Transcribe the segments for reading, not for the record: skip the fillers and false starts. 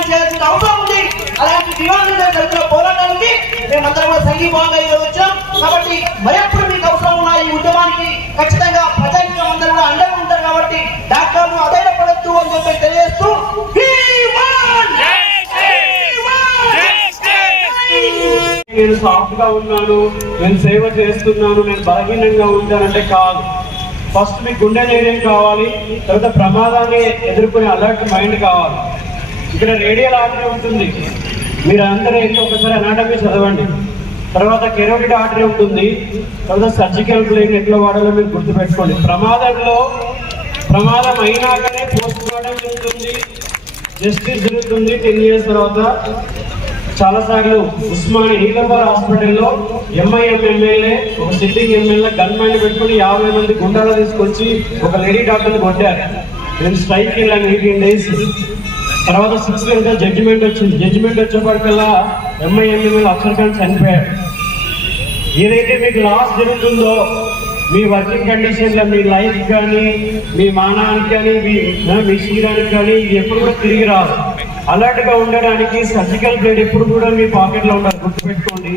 Demand చేయాల్సిన అవసరం ఉంది. అలాంటి డిమాండ్ జరుగుతున్న పోరాటానికి మేమందరం కూడా సంఘీభావంగా ఈరోజు వచ్చాం. కాబట్టి మరెప్పుడు మీకు అవసరం ఉన్న ఈ ఉద్యమానికి ఖచ్చితంగా ప్రజానికం అందరూ కూడా అండగా ఉంటారు. కాబట్టి డాక్టర్లు అధైర్యపడద్దు అని చెప్పి తెలియజేస్తూ నేను సాఫ్ట్ గా ఉన్నాను, నేను సేవ చేస్తున్నాను, నేను బలహీనంగా ఉంటానంటే కాదు. ఫస్ట్ మీకు గుండె ధైర్యం కావాలి, తర్వాత ప్రమాదాన్ని ఎదుర్కొనే అలర్ట్ మైండ్ కావాలి. ఇక్కడ రేడియల్ ఆర్టరీ ఉంటుంది, మీరు అందరూ ఏంటో ఒకసారి అనాటమీ చదవండి. తర్వాత కెరోటిడ్ ఆర్టరీ ఉంటుంది, తర్వాత సర్జికల్ బ్లేడ్ ఎట్లా వాడాలో మీరు గుర్తుపెట్టుకోండి. ప్రమాదం అయినాకనే పోస్ట్ మార్టం జరుగుతుంది, జస్టిస్ జరుగుతుంది 10 years తర్వాత. చాలాసార్లు ఉస్మానియా నీలంబర్ హాస్పిటల్లో ఎంఐఎం ఎమ్మెల్యే ఒక సిట్టింగ్ ఎమ్మెల్యే గన్ మైండ్ పెట్టుకుని 50 మంది గుండాలు తీసుకొచ్చి ఒక లేడీ డాక్టర్ని కొట్టారు. నేను స్ట్రైక్ వెళ్ళాను 18 days. తర్వాత 6 గంటల జడ్జిమెంట్ వచ్చింది. జడ్జిమెంట్ వచ్చేప్పటికల్లా ఎంఐఎం ఎమ్మెల్యే అక్షర్ ఖాన్ చనిపోయాడు. ఏదైతే మీకు లాస్ జరుగుతుందో మీ వర్కింగ్ కండిషన్లో మీ లైఫ్ కానీ మీ మానానికి కానీ మీ శరీరానికి కానీ ఇది ఎప్పుడు కూడా తిరిగి రాదు. అలర్ట్గా ఉండడానికి సర్జికల్ బ్లేడ్ ఎప్పుడు కూడా మీ పాకెట్లో ఉండాలి, గుర్తుపెట్టుకోండి.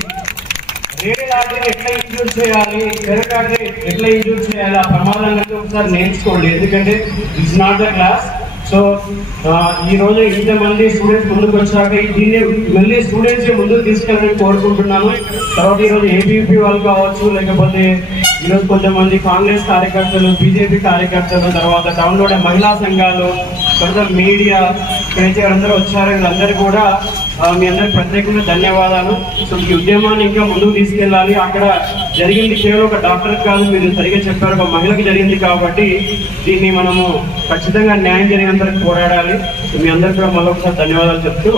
రేడియల్ ఆర్టరీని ఎట్లా ఇంజూర్ చేయాలి, కెరోటిడ్ ఆర్టరీ ఎట్లా ఇంజూర్ చేయాలి, ఆ ప్రమాదాన్ని ఒకసారి నేర్చుకోండి. ఎందుకంటే it's not the class. So ఈ రోజు ఇంతమంది స్టూడెంట్స్ ముందుకు వచ్చాక దీన్ని మళ్ళీ స్టూడెంట్స్ ముందుకు తీసుకెళ్ళాలని కోరుకుంటున్నాను. తర్వాత ఈరోజు ఏబీపీ వాళ్ళు కావచ్చు, లేకపోతే ఈరోజు కొంతమంది కాంగ్రెస్ కార్యకర్తలు, బీజేపీ కార్యకర్తలు, తర్వాత టౌన్లోనే మహిళా సంఘాలు, తర్వాత మీడియా ఇక్కడైతే అందరూ వచ్చారు. వీళ్ళందరూ కూడా మీ అందరికి ప్రత్యేకంగా ధన్యవాదాలు. సో ఈ ఉద్యమాన్ని ఇంకా ముందుకు తీసుకెళ్ళాలి. అక్కడ జరిగింది కేవలం ఒక డాక్టర్ కాదు, మీరు సరిగా చెప్పారు, ఒక మహిళకి జరిగింది. కాబట్టి దీన్ని మనము ఖచ్చితంగా న్యాయం జరిగినంత పోరాడాలి. మీ అందరికీ కూడా మళ్ళీ ఒకసారి ధన్యవాదాలు చెప్తూ